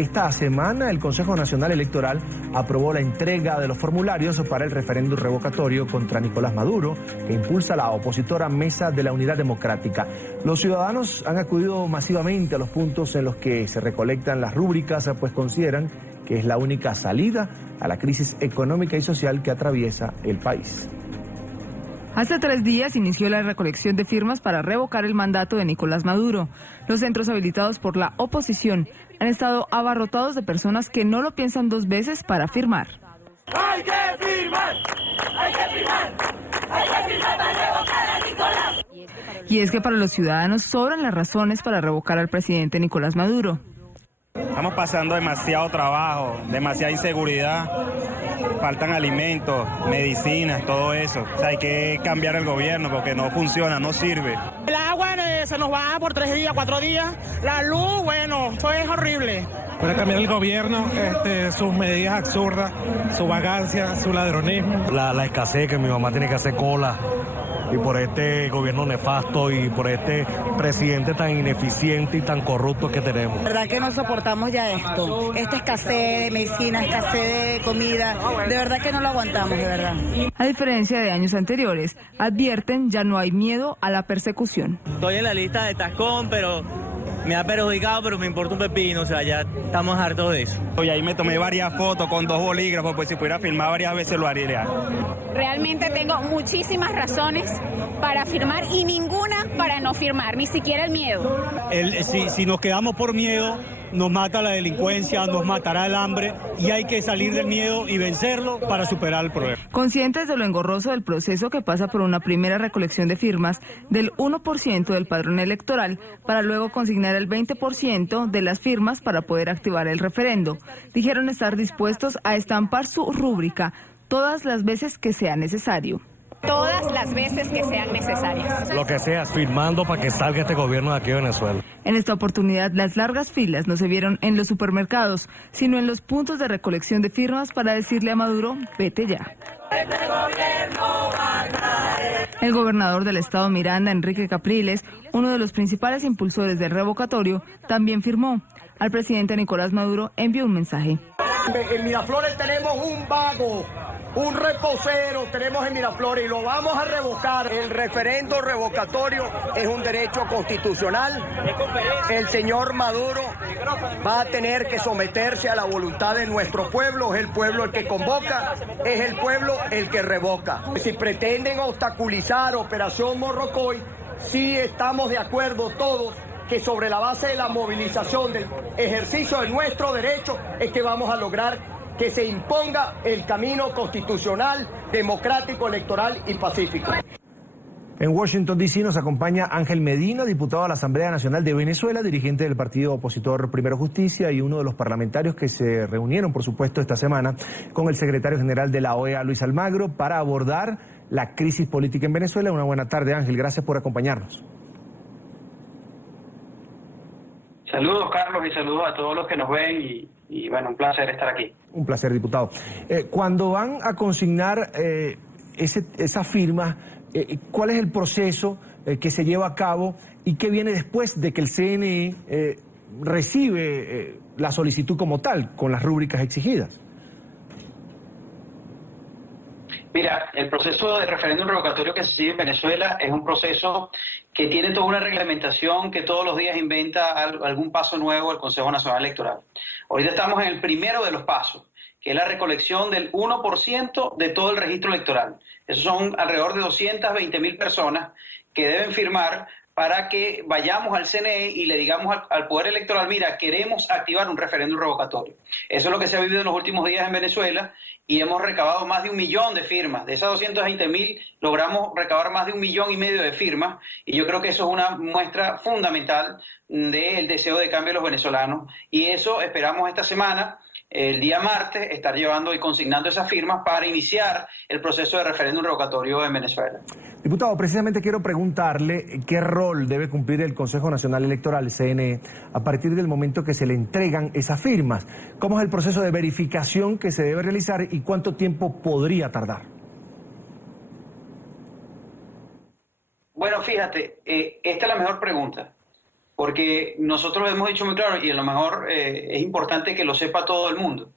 Esta semana el Consejo Nacional Electoral aprobó la entrega de los formularios para el referéndum revocatorio contra Nicolás Maduro, que impulsa la opositora Mesa de la Unidad Democrática. Los ciudadanos han acudido masivamente a los puntos en los que se recolectan las rúbricas, pues consideran que es la única salida a la crisis económica y social que atraviesa el país. Hace 3 días inició la recolección de firmas para revocar el mandato de Nicolás Maduro. Los centros habilitados por la oposición han estado abarrotados de personas que no lo piensan 2 veces para firmar. ¡Hay que firmar! ¡Hay que firmar! ¡Hay que firmar para revocar a Nicolás! Y es que para los ciudadanos sobran las razones para revocar al presidente Nicolás Maduro. Estamos pasando demasiado trabajo, demasiada inseguridad, faltan alimentos, medicinas, todo eso. O sea, hay que cambiar el gobierno porque no funciona, no sirve. El agua se nos va por 3 días, 4 días. La luz, bueno, eso es horrible. Para cambiar el gobierno, sus medidas absurdas, su vagancia, su ladronismo. La escasez, que mi mamá tiene que hacer cola. Y por este gobierno nefasto y por este presidente tan ineficiente y tan corrupto que tenemos. La verdad que no soportamos ya esto. Esta escasez de medicina, escasez de comida, de verdad que no lo aguantamos, de verdad. A diferencia de años anteriores, advierten ya no hay miedo a la persecución. Estoy en la lista de Tascón, pero me ha perjudicado, pero me importa un pepino, o sea, ya estamos hartos de eso. Y ahí me tomé varias fotos con 2 bolígrafos, pues si pudiera filmar varias veces lo haría. Realmente tengo muchísimas razones para firmar y ninguna para no firmar, ni siquiera el miedo. Si nos quedamos por miedo, nos mata la delincuencia, nos matará el hambre y hay que salir del miedo y vencerlo para superar el problema. Conscientes de lo engorroso del proceso que pasa por una primera recolección de firmas del 1% del padrón electoral para luego consignar el 20% de las firmas para poder activar el referendo, dijeron estar dispuestos a estampar su rúbrica todas las veces que sea necesario. Todas las veces que sean necesarias. Lo que sea, firmando para que salga este gobierno de aquí de Venezuela. En esta oportunidad, las largas filas no se vieron en los supermercados, sino en los puntos de recolección de firmas para decirle a Maduro, vete ya. El gobernador del estado Miranda, Enrique Capriles, uno de los principales impulsores del revocatorio, también firmó. Al presidente Nicolás Maduro envió un mensaje. En Miraflores tenemos un vago, un reposero tenemos en Miraflores y lo vamos a revocar. El referendo revocatorio es un derecho constitucional. El señor Maduro va a tener que someterse a la voluntad de nuestro pueblo. Es el pueblo el que convoca, es el pueblo el que revoca. Si pretenden obstaculizar Operación Morrocoy, sí estamos de acuerdo todos que sobre la base de la movilización del ejercicio de nuestro derecho es que vamos a lograr que se imponga el camino constitucional, democrático, electoral y pacífico. En Washington, D.C. nos acompaña Ángel Medina, diputado a la Asamblea Nacional de Venezuela, dirigente del partido opositor Primero Justicia y uno de los parlamentarios que se reunieron, por supuesto, esta semana con el secretario general de la OEA, Luis Almagro, para abordar la crisis política en Venezuela. Una buena tarde, Ángel. Gracias por acompañarnos. Saludos, Carlos, y saludos a todos los que nos ven y bueno, un placer estar aquí. Un placer, diputado. Cuando van a consignar esa firma, ¿cuál es el proceso que se lleva a cabo y qué viene después de que el CNE recibe la solicitud como tal, con las rúbricas exigidas? Mira, el proceso de referéndum revocatorio que se sigue en Venezuela es un proceso que tiene toda una reglamentación que todos los días inventa algún paso nuevo el Consejo Nacional Electoral. Ahorita estamos en el primero de los pasos, que es la recolección del 1% de todo el registro electoral. Esos son alrededor de 220.000 personas que deben firmar para que vayamos al CNE y le digamos al Poder Electoral, mira, queremos activar un referéndum revocatorio. Eso es lo que se ha vivido en los últimos días en Venezuela y hemos recabado más de 1 millón de firmas. De esas 220.000 logramos recabar más de 1,5 millones de firmas y yo creo que eso es una muestra fundamental del deseo de cambio de los venezolanos y eso esperamos esta semana, el día martes, estar llevando y consignando esas firmas para iniciar el proceso de referéndum revocatorio en Venezuela. Diputado, precisamente quiero preguntarle qué rol debe cumplir el Consejo Nacional Electoral, el CNE, a partir del momento que se le entregan esas firmas. ¿Cómo es el proceso de verificación que se debe realizar y cuánto tiempo podría tardar? Bueno, fíjate, esta es la mejor pregunta. porque nosotros hemos dicho muy claro, y a lo mejor es importante que lo sepa todo el mundo,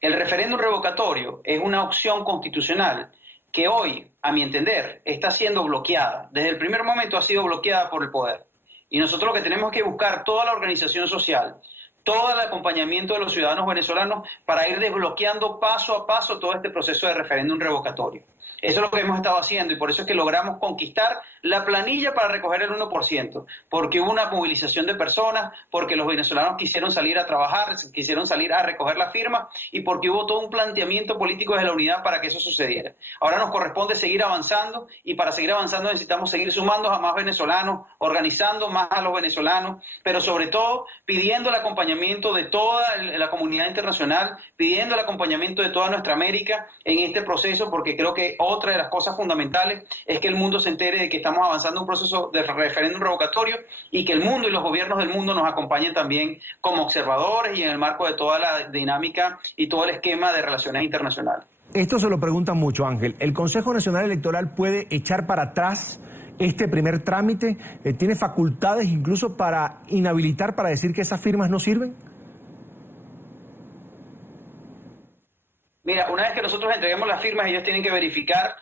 el referéndum revocatorio es una opción constitucional que hoy, a mi entender, está siendo bloqueada. Desde el primer momento ha sido bloqueada por el poder. Y nosotros lo que tenemos que buscar toda la organización social, todo el acompañamiento de los ciudadanos venezolanos para ir desbloqueando paso a paso todo este proceso de referéndum revocatorio. Eso es lo que hemos estado haciendo y por eso es que logramos conquistar la planilla para recoger el 1%, porque hubo una movilización de personas, porque los venezolanos quisieron salir a trabajar, quisieron salir a recoger la firma y porque hubo todo un planteamiento político desde la unidad para que eso sucediera. Ahora nos corresponde seguir avanzando y para seguir avanzando necesitamos seguir sumando a más venezolanos, organizando más a los venezolanos, pero sobre todo pidiendo el acompañamiento de toda la comunidad internacional, pidiendo el acompañamiento de toda nuestra América en este proceso, porque creo que otra de las cosas fundamentales es que el mundo se entere de que estamos avanzando en un proceso de referéndum revocatorio y que el mundo y los gobiernos del mundo nos acompañen también como observadores y en el marco de toda la dinámica y todo el esquema de relaciones internacionales. Esto se lo preguntan mucho, Ángel. ¿El Consejo Nacional Electoral puede echar para atrás este primer trámite? ¿Tiene facultades incluso para inhabilitar, para decir que esas firmas no sirven? Mira, una vez que nosotros entreguemos las firmas, ellos tienen que verificar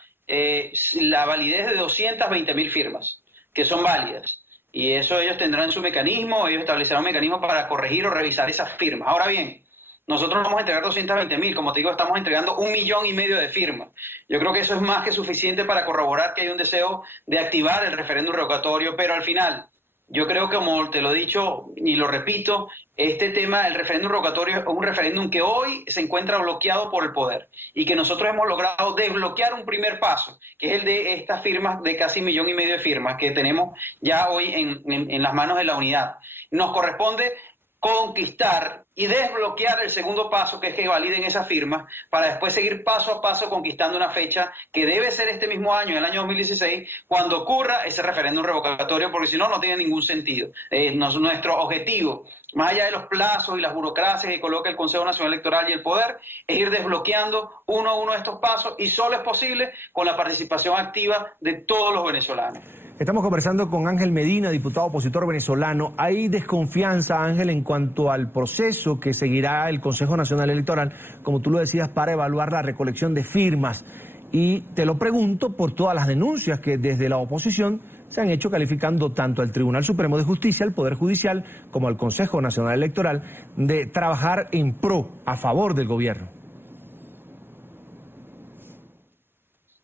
la validez de 220.000 firmas, que son válidas. Y eso ellos tendrán su mecanismo, ellos establecerán un mecanismo para corregir o revisar esas firmas. Ahora bien, nosotros no vamos a entregar 220.000, como te digo, estamos entregando 1,5 millones de firmas. Yo creo que eso es más que suficiente para corroborar que hay un deseo de activar el referéndum revocatorio, pero al final, yo creo que como te lo he dicho y lo repito, este tema del referéndum revocatorio es un referéndum que hoy se encuentra bloqueado por el poder y que nosotros hemos logrado desbloquear un primer paso, que es el de estas firmas de casi 1,5 millones de firmas que tenemos ya hoy en las manos de la unidad. Nos corresponde conquistar y desbloquear el segundo paso, que es que validen esas firmas, para después seguir paso a paso conquistando una fecha que debe ser este mismo año, el año 2016, cuando ocurra ese referéndum revocatorio, porque si no, no tiene ningún sentido. Nuestro objetivo, más allá de los plazos y las burocracias que coloca el Consejo Nacional Electoral y el poder, es ir desbloqueando uno a uno de estos pasos y solo es posible con la participación activa de todos los venezolanos. Estamos conversando con Ángel Medina, diputado opositor venezolano. Hay desconfianza, Ángel, en cuanto al proceso que seguirá el Consejo Nacional Electoral, como tú lo decías, para evaluar la recolección de firmas. Y te lo pregunto por todas las denuncias que desde la oposición se han hecho calificando tanto al Tribunal Supremo de Justicia, al Poder Judicial, como al Consejo Nacional Electoral, de trabajar en pro, a favor del gobierno.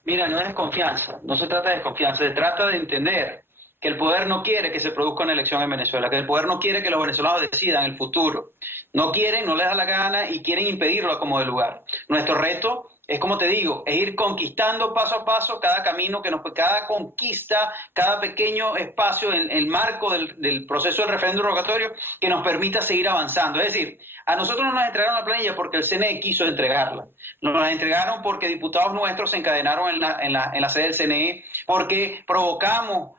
Mira, no es desconfianza, no se trata de desconfianza, se trata de entender que el poder no quiere que se produzca una elección en Venezuela, que el poder no quiere que los venezolanos decidan el futuro. No quieren, no les da la gana y quieren impedirlo a como de lugar. Nuestro reto es, como te digo, es ir conquistando paso a paso cada camino, cada conquista, cada pequeño espacio en el marco del proceso del referéndum revocatorio que nos permita seguir avanzando. Es decir, a nosotros no nos entregaron la planilla porque el CNE quiso entregarla. Nos la entregaron porque diputados nuestros se encadenaron en la sede del CNE, porque provocamos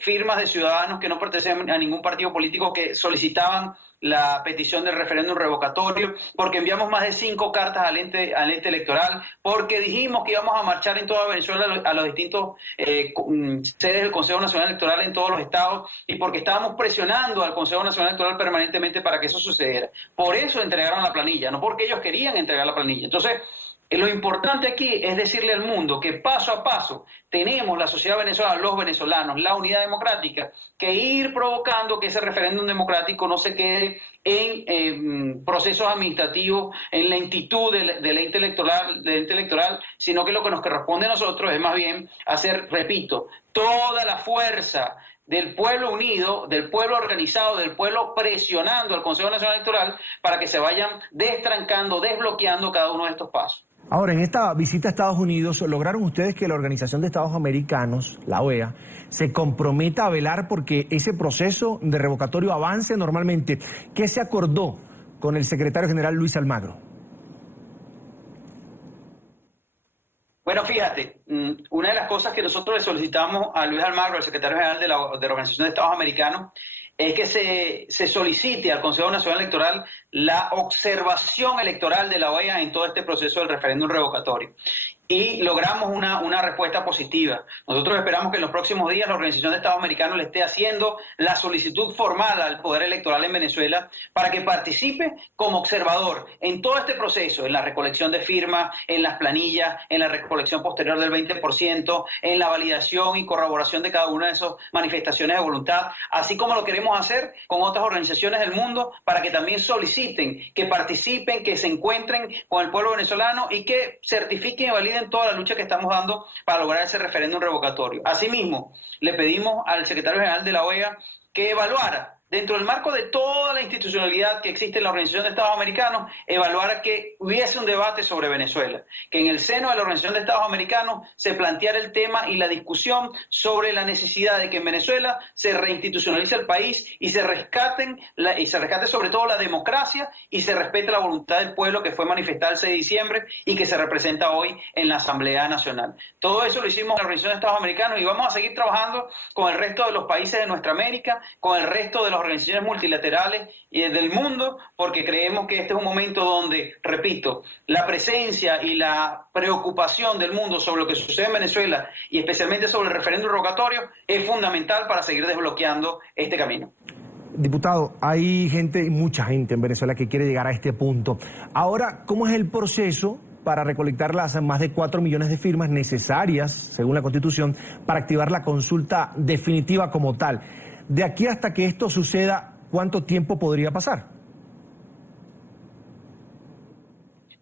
firmas de ciudadanos que no pertenecen a ningún partido político que solicitaban la petición del referéndum revocatorio, porque enviamos más de 5 cartas al ente electoral, porque dijimos que íbamos a marchar en toda Venezuela a los distintos sedes del Consejo Nacional Electoral en todos los estados y porque estábamos presionando al Consejo Nacional Electoral permanentemente para que eso sucediera. Por eso entregaron la planilla, no porque ellos querían entregar la planilla. Entonces, lo importante aquí es decirle al mundo que paso a paso tenemos la sociedad venezolana, los venezolanos, la unidad democrática, que ir provocando que ese referéndum democrático no se quede en procesos administrativos, en lentitud del ente electoral, sino que lo que nos corresponde a nosotros es más bien hacer, repito, toda la fuerza del pueblo unido, del pueblo organizado, del pueblo presionando al Consejo Nacional Electoral para que se vayan destrancando, desbloqueando cada uno de estos pasos. Ahora, en esta visita a Estados Unidos, ¿lograron ustedes que la Organización de Estados Americanos, la OEA, se comprometa a velar porque ese proceso de revocatorio avance normalmente? ¿Qué se acordó con el secretario general Luis Almagro? Bueno, fíjate, una de las cosas que nosotros le solicitamos a Luis Almagro, el secretario general de la Organización de Estados Americanos, es que se solicite al Consejo Nacional Electoral la observación electoral de la OEA en todo este proceso del referéndum revocatorio. y logramos una respuesta positiva. Nosotros esperamos que en los próximos días la Organización de Estados Americanos le esté haciendo la solicitud formal al Poder Electoral en Venezuela para que participe como observador en todo este proceso, en la recolección de firmas, en las planillas, en la recolección posterior del 20%, en la validación y corroboración de cada una de esas manifestaciones de voluntad, así como lo queremos hacer con otras organizaciones del mundo para que también soliciten, que participen, que se encuentren con el pueblo venezolano y que certifiquen y validen toda la lucha que estamos dando para lograr ese referéndum revocatorio. Asimismo, le pedimos al secretario general de la OEA que evaluara, dentro del marco de toda la institucionalidad que existe en la Organización de Estados Americanos, evaluara que hubiese un debate sobre Venezuela, que en el seno de la Organización de Estados Americanos se planteara el tema y la discusión sobre la necesidad de que en Venezuela se reinstitucionalice el país y se rescate sobre todo la democracia y se respete la voluntad del pueblo que fue manifestada el 6 de diciembre y que se representa hoy en la Asamblea Nacional. Todo eso lo hicimos en la Organización de Estados Americanos y vamos a seguir trabajando con el resto de los países de nuestra América, con el resto de las organizaciones multilaterales y del mundo, porque creemos que este es un momento donde, repito, la presencia y la preocupación del mundo sobre lo que sucede en Venezuela y especialmente sobre el referéndum revocatorio es fundamental para seguir desbloqueando este camino. Diputado, hay mucha gente en Venezuela que quiere llegar a este punto. Ahora, ¿cómo es el proceso para recolectar las más de 4 millones de firmas necesarias, según la Constitución, para activar la consulta definitiva como tal? De aquí hasta que esto suceda, ¿cuánto tiempo podría pasar?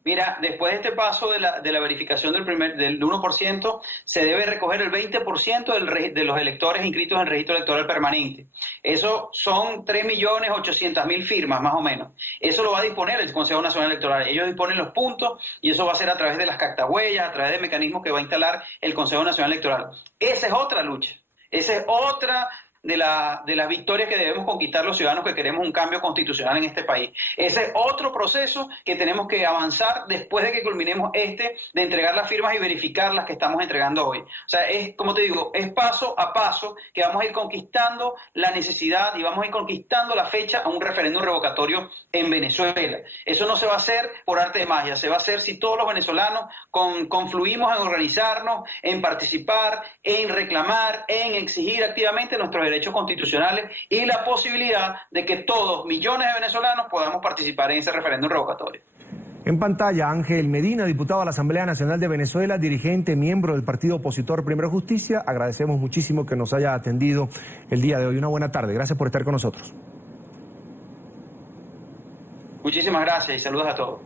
Mira, después de este paso de la verificación del 1%, se debe recoger el 20% de los electores inscritos en el registro electoral permanente. Eso son 3.800.000 firmas, más o menos. Eso lo va a disponer el Consejo Nacional Electoral. Ellos disponen los puntos y eso va a ser a través de las cartahuellas, a través de mecanismos que va a instalar el Consejo Nacional Electoral. Esa es otra lucha. Esa es otra de las victorias que debemos conquistar los ciudadanos que queremos un cambio constitucional en este país. Ese es otro proceso que tenemos que avanzar después de que culminemos de entregar las firmas y verificar las que estamos entregando hoy. O sea, es, como te digo, es paso a paso que vamos a ir conquistando la necesidad y vamos a ir conquistando la fecha a un referéndum revocatorio en Venezuela. Eso no se va a hacer por arte de magia, se va a hacer si todos los venezolanos confluimos en organizarnos, en participar, en reclamar, en exigir activamente nuestros derechos constitucionales y la posibilidad de que todos, millones de venezolanos, podamos participar en ese referéndum revocatorio. En pantalla, Ángel Medina, diputado a la Asamblea Nacional de Venezuela, dirigente, miembro del partido opositor Primero Justicia. Agradecemos muchísimo que nos haya atendido el día de hoy. Una buena tarde. Gracias por estar con nosotros. Muchísimas gracias y saludos a todos.